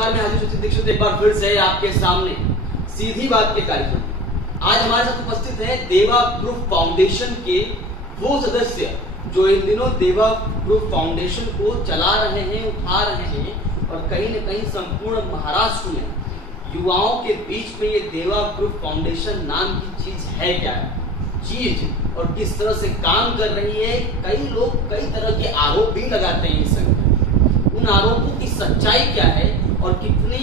नमस्कार, मैं हाजी सचिन दीक्षित एक बार फिर से आपके सामने सीधी बात के कार्यक्रम में। आज हमारे साथ उपस्थित है देवा ग्रुप फाउंडेशन के वो सदस्य जो इन दिनों देवा ग्रुप फाउंडेशन को चला रहे हैं, उठा रहे हैं और कहीं न कहीं संपूर्ण महाराष्ट्र में युवाओं के बीच में ये देवा ग्रुप फाउंडेशन नाम की चीज है क्या चीज और किस तरह से काम कर रही है। कई लोग कई तरह के आरोप भी लगाते हैं इस संगठन, उन आरोपों की सच्चाई क्या है और कितने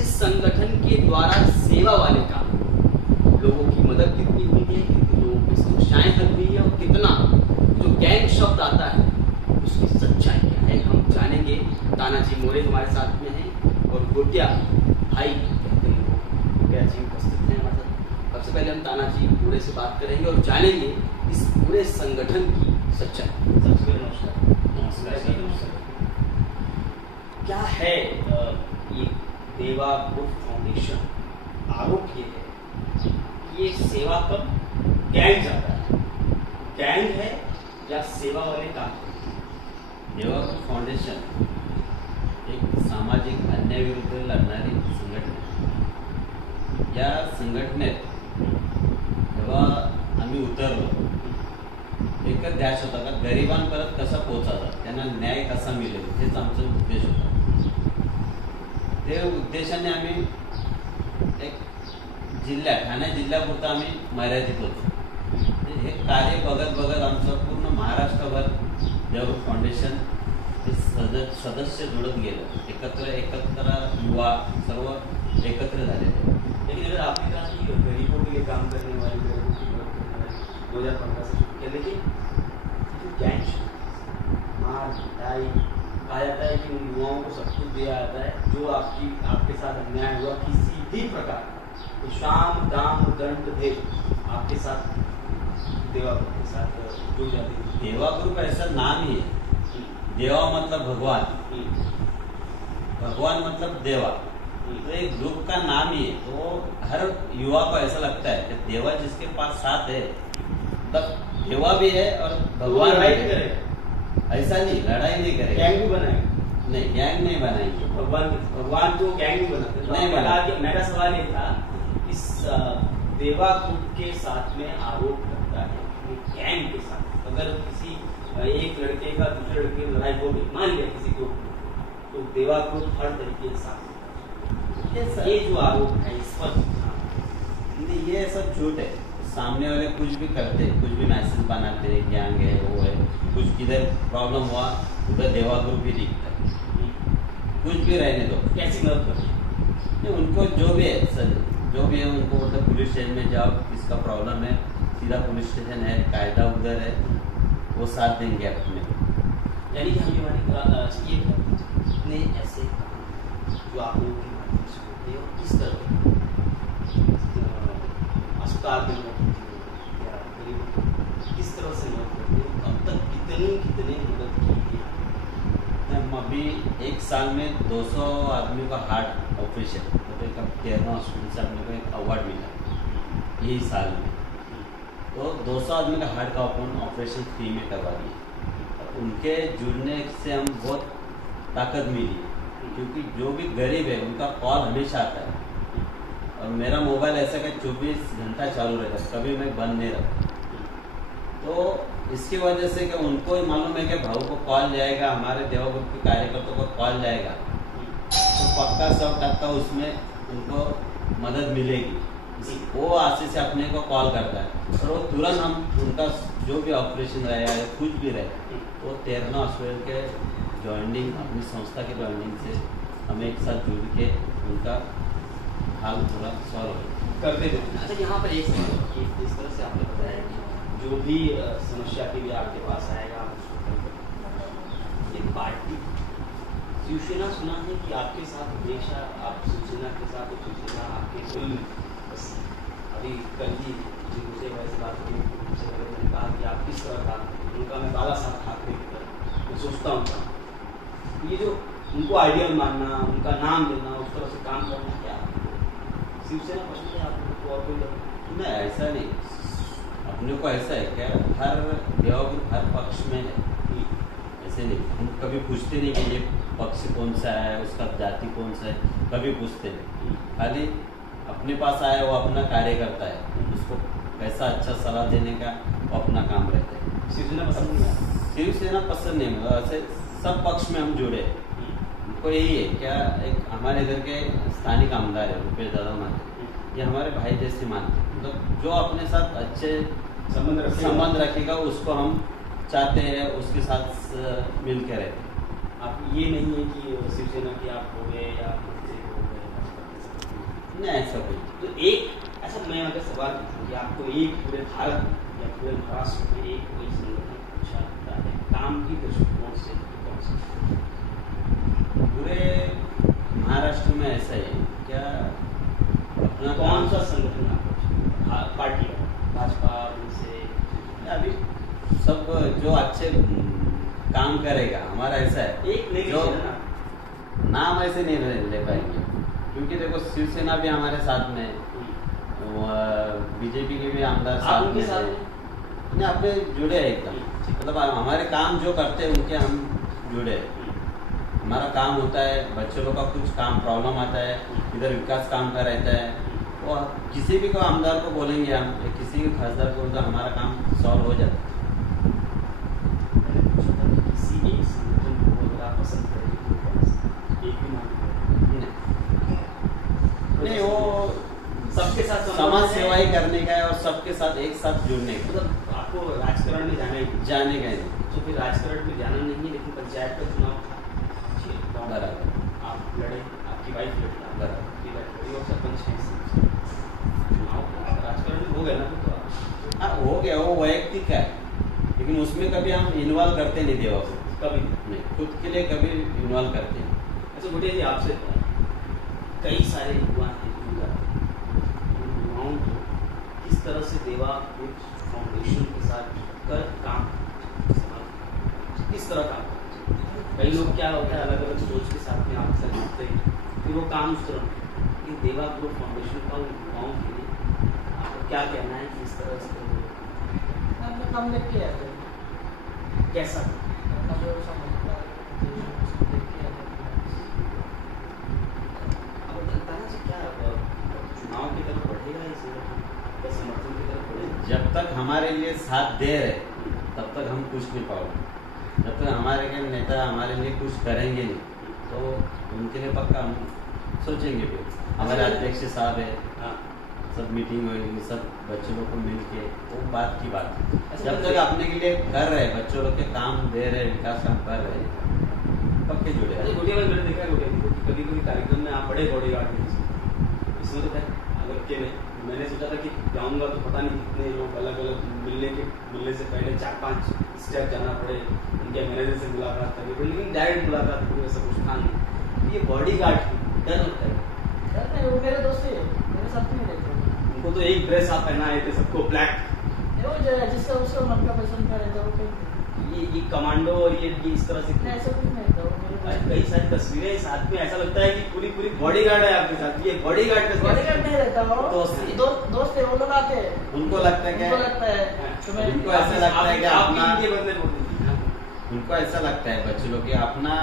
इस संगठन के द्वारा सेवा वाले काम, लोगों की मदद कितनी हुई है, कितने लोगों की समस्याएं हल हुई है और कितना जो गैंग शब्द आता है उसकी सच्चाई क्या है, हम जानेंगे। तानाजी मोरे हमारे साथ में हैं और गोटिया भाई कहते हैं, गोटिया जी उपस्थित हैं हमारे साथ। सबसे पहले हम तानाजी मोरे से बात करेंगे और जानेंगे इस पूरे संगठन की सच्चाई। सबसे पहले नमस्कार। क्या है ये देवा ग्रुप फाउंडेशन? आरोप ये है कि ये सेवा कम गैंग जाता है, गैंग है या सेवा वाले काम? देवा ग्रुप फाउंडेशन एक सामाजिक अन्याय विरुद्ध लढणारी संघटना आहे। या संघटनेत जेव्हा आम्ही उतरलो एकच ध्यास होता का गरिबांपर्यंत कसा पोहोचायचा, त्यांना न्याय कसा मिळेल, हेच आमचा उद्देश होता। ते उद्देशाने आम्ही एक ठाणे जिल्ह्यापुरता आम्ही मर्यादित होतो। हे कार्य बघत आमचं पूर्ण महाराष्ट्रभर देवा ग्रुप फाउंडेशन हे सदस्य जुळत गेलं, एकत्र युवा सर्व एकत्र झाले। लेकिन अगर आपने कहा कि गरीबों के लिए काम करने वाले, गरीबों की मदद करने वाले 2015 से शुरू किया, लेकिन गैंग मार पिटाई कहा जाता है कि उन युवाओं को सब कुछ दिया जाता है जो आपके साथ अन्याय हुआ किसी भी प्रकार, तो शाम दाम दंड भेद आपके साथ देवा ग्रुप के साथ जुड़ जाते हैं। देवा ग्रुप ऐसा नाम ही है। देवा मतलब भगवान, भगवान मतलब देवा, तो एक ग्रुप का नाम ही है। तो हर युवा को ऐसा लगता है कि देवा जिसके पास साथ है तब देवा भी है और भगवान भी है। ऐसा नहीं, लड़ाई नहीं करेगा, गैंग भी बनाएंगे नहीं, गैंग नहीं बनाएंगे। भगवान तो गैंग भी बनाते नहीं बना। मेरा सवाल ये था, इस देवा ग्रुप के साथ में आरोप लगता है कि गैंग के साथ अगर किसी एक लड़के का दूसरे लड़के की लड़ाई हो गई, मान लिया किसी को, तो देवा ग्रुप हर तरीके के साथ, ये जो आरोप है इस पर ये सब झूठ है। सामने वाले कुछ भी करते, कुछ भी मैसेज बनाते, गैंग है वो है, कुछ किधर प्रॉब्लम हुआ उधर देवा ग्रुप ही दिखता है, कुछ भी रहने दो। कैसी मदद करती? उनको जो भी है सर, जो भी है उनको मतलब पुलिस स्टेशन में जाओ, किसका प्रॉब्लम है सीधा पुलिस स्टेशन है, कायदा उधर है, वो साथ देंगे अपने। यानी कि हमें हमारी ये कितने ऐसे जो आप लोगों के माध्यम से होते हैं और किस तरह अस्पताल में मदद होती है या गरीबों को किस तरह से मदद करते हैं, अब तक कितने मदद की है? अभी एक साल में 200 आदमी का हार्ट ऑपरेशन, मतलब 13 हॉस्पिटल से आदमी को एक अवार्ड मिला यही साल में। तो 200 आदमी का हार्ट का ऑपरेशन फ्री में करवा दिए। उनके जुड़ने से हम बहुत ताकत मिली, क्योंकि जो भी गरीब है उनका कॉल हमेशा आता है और मेरा मोबाइल ऐसा कि 24 घंटा चालू रहता है, कभी मैं बंद नहीं रखता। तो इसकी वजह से कि उनको ही मालूम है कि भाऊ को कॉल जाएगा, हमारे देवा ग्रुप के कार्यकर्ताओं को कॉल जाएगा, तो पक्का 100% उसमें उनको मदद मिलेगी। वो आशीष से अपने को कॉल करता है और वो तुरंत हम उनका जो भी ऑपरेशन रहेगा या कुछ भी रहे, तो 13 हॉस्पिटल के ज्वाइनिंग अपनी संस्था के ज्वाइनिंग से हम एक साथ जुड़ के उनका हाल थोड़ा सॉल्व करते थे। अच्छा, यहाँ पर एक सवाल कि जिस तरह से आपने बताया कि जो भी समस्या के लिए आपके पास आएगा आप उसको हल करेंगे। एक पार्टी शिवसेना सुना है कि आपके साथ हमेशा आप शिवसेना के साथ, तो शिवसेना आपके कोई अभी कल ही मुझसे वैसे बात हुई, उनसे पहले मैंने कहा कि आप किस तरह काम करते हैं, उनका मैं बाला साहब ठाकरे की तरह मैं सोचता हूँ। ये जो उनको आइडियल मानना, उनका नाम लेना, उस तरह से काम करना, क्या शिवसेना पसंद है आपको और कोई? नहीं, ऐसा नहीं। अपने को ऐसा है क्या, हर देवा ग्रुप हर पक्ष में है, ऐसे नहीं, हम कभी पूछते नहीं कि ये पक्ष कौन सा है, उसका जाति कौन सा है, कभी पूछते नहीं। खाली अपने पास आया वो अपना कार्य करता है, उसको कैसा अच्छा सलाह देने का वो अपना काम रहता है। शिवसेना पसंद नहीं है? शिवसेना पसंद नहीं, मतलब ऐसे सब पक्ष में हम जुड़े। हमको यही है क्या, एक हमारे इधर के स्थानिक आमदार है रुपेश दादा मानते, ये हमारे भाई जैसे मानते, मतलब जो अपने साथ अच्छे संबंध रखेगा उसको हम चाहते हैं, उसके साथ मिल के रहते हैं। आप ये नहीं है कि शिवसेना की आप हो गए या मुझसे हो गए, नहीं ऐसा कोई। तो एक ऐसा मैं अगर सवाल पूछूं कि आपको एक पूरे भारत या पूरे महाराष्ट्र में एक कोई संगठन अच्छा लगता है काम की दृष्टिकोण से, कौन सा? पूरे महाराष्ट्र में ऐसा है क्या, अपना कौन सा संगठन आपको पार्टी भाजपा से? अभी सब जो अच्छे काम करेगा हमारा ऐसा है, एक नहीं जो है ना, नाम ऐसे नहीं ले पाएंगे, क्योंकि देखो शिवसेना भी हमारे साथ में, बीजेपी के भी आमदार साथ में साथ नहीं, अपने जुड़े हैं एकदम, मतलब हमारे काम जो करते हैं उनके हम जुड़े हैं। हमारा काम होता है, बच्चों लोग का कुछ काम प्रॉब्लम आता है, इधर विकास काम का रहता है, और किसी भी को आमदार को बोलेंगे हम, या किसी भी खासदार को, तो हमारा काम सॉल्व हो जाता है। किसी एक संगठन को अगर आप पसंद करेंगे, एक भी नहीं, वो सबके साथ समाज सेवा ही करने का है और सबके साथ एक साथ जुड़ने का, मतलब आपको राजकारण में जाना ही जाने का नहीं। तो फिर राजकारण में जाना नहीं है, लेकिन पंचायत का चुनाव था, बराबर, आप लड़े, आपकी वाइफ लड़ी, बराबर, और सरपंच हैं, चुनाव राजकारण में हो गया ना, तो हाँ हो गया, वो वैयक्तिक है, लेकिन उसमें कभी हम इन्वॉल्व करते नहीं देवा को, कभी नहीं, खुद के लिए कभी इन्वॉल्व करते नहीं। अच्छा भुटिया जी, आपसे कई सारे युवा हैं, युवाओं को किस तरह से देवा फाउंडेशन के साथ जुड़कर काम, किस तरह काम? कई लोग क्या होता है, अलग अलग सोच के साथ में आपसे जुड़ते हैं, फिर वो काम उस तरह, लेकिन देवा ग्रुप फाउंडेशन का उन युवाओं के लिए आपको क्या कहना है कि इस तरह से काम देख के आते कैसा? चुनाव की तरफ बढ़ेगा इस समर्थन की तरफ बढ़ेगा? जब तक हमारे लिए साथ दे रहे तब तक हम कुछ नहीं पाओगे, जब तक हमारे के नेता हमारे लिए कुछ करेंगे नहीं, तो उनके लिए पक्का हम सोचेंगे भी। हमारे अध्यक्ष साहब है, सब मीटिंग होगी, सब बच्चों लोग को मिल के, वो बात की बात है। जब तक अपने के लिए कर रहे, बच्चों लोग के काम दे रहे, विकास काम कर रहे, पक्के जुड़े। मैंने देखा है कभी कभी कार्यक्रम में आप बड़े बॉडीगार्ड हैं, इसमें तो अलग के नहीं, मैंने सोचा था कि जाऊंगा तो पता नहीं कितने लोग अलग अलग मिलने से पहले 4-5 स्टेप जाना पड़े, उनके मैनेजर से मुलाकात करनी पड़े, लेकिन डायरेक्ट मुलाकात हुई, ऐसा कुछ था नहीं। ये बॉडीगार्ड डर लगता है? वो मेरे दोस्त है, मेरे साथ नहीं रहते। उनको तो एक ड्रेस आप पहनाए थे सबको ब्लैक, जिससे उसका मन का पसंद का रहता है ये कमांडो, और ये इस तरह से ऐसा कुछ नहीं था। कई सारी तस्वीरें साथ में, ऐसा लगता है कि पूरी बॉडीगार्ड है आपके साथ। ये बॉडीगार्ड नहीं रहता, वो दोस्त है, वो लोग आते हैं, उनको लगता है, उनको लगता है उनको ऐसा लगता है कि अपना, के बदले बोलते हैं, उनको ऐसा लगता है बच्चों लोग कि अपना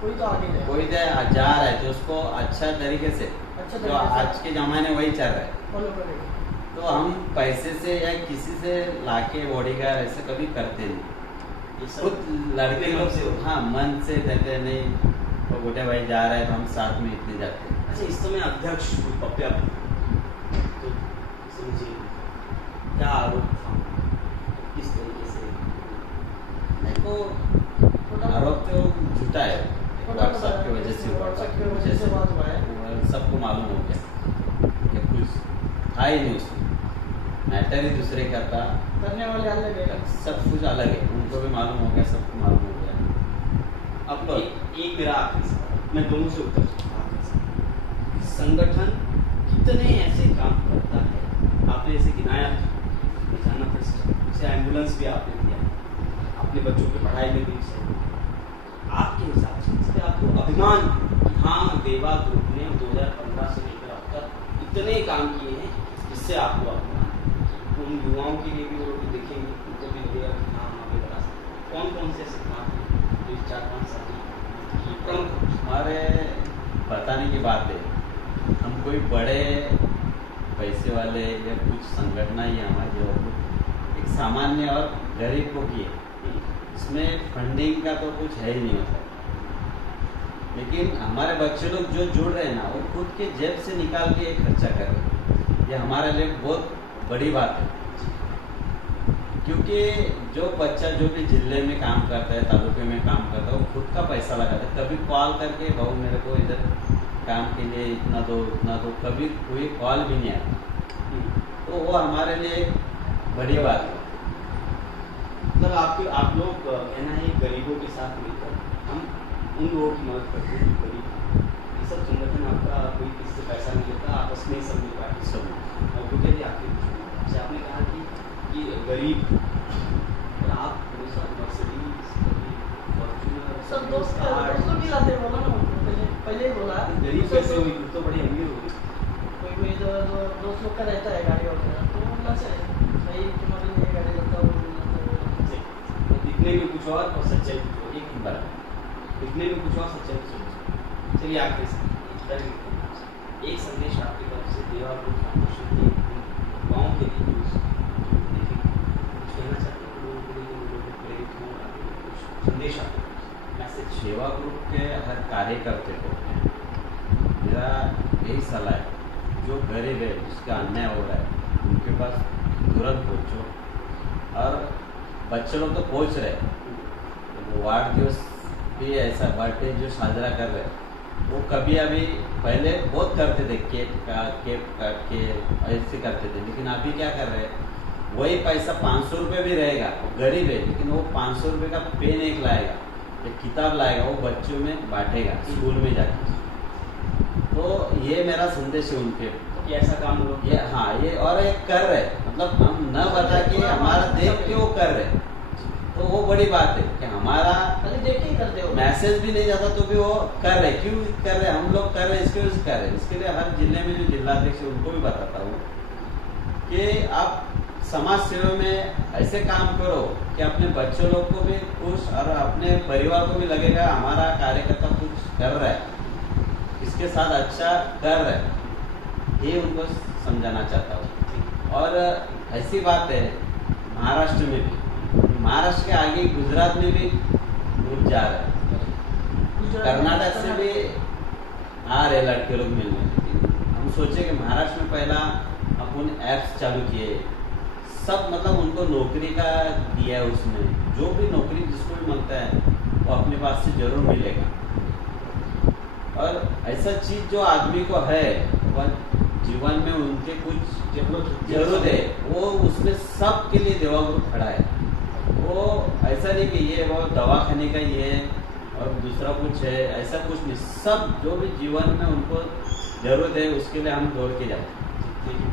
कोई तो आगे है, कोई जा रहा है तो उसको अच्छा तरीके से, जो आज के जमाने वही चल रहा है, फॉलो करेगा। तो हम पैसे से या किसी से लाके बॉडीगार्ड ऐसे कभी करते नहीं। खुद लड़के लोग से, हाँ, मन से कहते नहीं, तो गोटे भाई जा रहा है तो हम साथ में इतने जाते हैं। अच्छा, इस समय अध्यक्ष पप्या, तो समझिए क्या आरोप था, किस तरीके से? देखो, आरोप तो झूठा है, व्हाट्सएप की वजह से बात हुआ है, सबको मालूम हो गया कि कुछ था ही नहीं उसमें, मैटर ही दूसरे का था, करने वाले अलग है, सब कुछ अलग है, उनको भी मालूम हो गया, सबको मालूम हो गया। अब तो एक मेरा आखिरी सवाल, मैं दोनों से उत्तर चाहूंगा। संगठन कितने ऐसे काम करता है, आपने ऐसे गिनाया जाना जैसे एम्बुलेंस भी आपने दिया, अपने बच्चों की पढ़ाई में भी आपके हिसाब से इस पर आपको अभिमान, हाँ देवा ग्रुप ने 2015 से लेकर अब तक इतने काम किए हैं जिससे आपको अभिमान, उन युवाओं के लिए भी वो लोग देखेंगे, उनको भी लगेगा कि हाँ हम आगे बढ़ा सकते। कौन कौन से ऐसे काम हैं बताने की बात है, हम कोई बड़े पैसे वाले या कुछ संगठन ही हमारे जो एक सामान्य और गरीबों की है, इसमें फंडिंग का तो कुछ है ही नहीं होता। लेकिन हमारे बच्चे लोग जो जुड़ रहे हैं ना, वो खुद के जेब से निकाल के ये खर्चा कर रहे हैं। ये हमारे लिए बहुत बड़ी बात है, क्योंकि जो बच्चा जो भी जिले में काम करता है, तालुके में काम करता है, वो खुद का पैसा लगाता है। कभी कॉल करके भाऊ मेरे को इधर काम के लिए इतना दो, कभी कोई कॉल भी नहीं आया। तो वो हमारे लिए बड़ी बात है। मतलब आप लोग कहना है गरीबों के साथ मिलकर हम उन लोगों की मदद करते हैं जो गरीब। ये सब संगठन आपका कोई किसी से पैसा नहीं लेता, आपस में सब मिल पाए सब। और तो क्या आपके आपने कहा कि गरीब और आप हमेशा मर्सिडीज सब दोस्त भी लाते बोला ना, पहले ही बोला। गरीब कैसे हुई, तो बड़ी अमीर होगी। कोई जो दोस्त लोग का रहता है गाड़ी वगैरह, तो बोलना चाहिए भाई तुम्हारे लिए गाड़ी लगता हो। दिखने में कुछ और सच्चाई कुछ और, एक ही बार दिखने में कुछ और सच्चाई कुछ और। चलिए आखिरी से एक संदेश आपकी तरफ से देवा ग्रुप फाउंडेशन के गाँव के लिए कहना चाहते हैं लोगों के लिए, लोगों को प्रेरित हो, कुछ संदेश आपके मैसेज। सेवा ग्रुप के हर कार्यकर्ता को मेरा यही सलाह है, जो गरीब है जिसका अन्याय हो रहा है उनके पास तुरंत पहुँचो। और बच्चे लोग तो पहुँच रहे, तो वार्ड दिवस भी ऐसा बर्थडे जो साजरा कर रहे हैं, वो कभी अभी पहले बहुत करते थे, केक काट के ऐसे करते थे। लेकिन अभी क्या कर रहे हैं, वही पैसा 500 रुपये भी रहेगा, गरीब है लेकिन वो 500 रुपये का पेन एक लाएगा, एक किताब लाएगा, वो बच्चों में बांटेगा स्कूल में जाकर। तो ये मेरा संदेश है उनके कि ऐसा काम लोग ये, हाँ ये और एक कर रहे, मतलब हम न बता के हमारा देख के वो कर रहे, तो वो बड़ी बात है कि हमारा देख के ही करते हो। मैसेज भी नहीं जाता तो भी वो कर रहे। क्यों कर रहे, हम लोग कर रहे इसके वजह से कर रहे। इसके लिए हर जिले में जो जिलाध्यक्ष है उनको भी बताता हूँ कि आप समाज सेवा में ऐसे काम करो कि अपने बच्चों लोग को भी खुश और अपने परिवार को भी लगेगा हमारा कार्यकर्ता कुछ कर रहा है, इसके साथ अच्छा कर रहा है, ये उनको समझाना चाहता हूँ। और ऐसी बात है महाराष्ट्र में भी, महाराष्ट्र के आगे गुजरात में भी ग्रुप जा रहा है, कर्नाटक से भी आ रहे लड़के लोग मिलने। हम सोचे कि महाराष्ट्र में पहला अपन ऐप्स चालू किए, सब मतलब उनको नौकरी का दिया है, उसमें जो भी नौकरी जिसको भी मांगता है वो अपने पास से जरूर मिलेगा। और ऐसा चीज जो आदमी को है वह जीवन में उनके कुछ जरूरत है, वो उसमें सबके लिए देवा ग्रुप खड़ा है। वो ऐसा नहीं कि ये वो दवाखाने का ही है और दूसरा कुछ है, ऐसा कुछ नहीं। सब जो भी जीवन में उनको जरूरत है उसके लिए हम दौड़ के जाते हैं। ठीक है।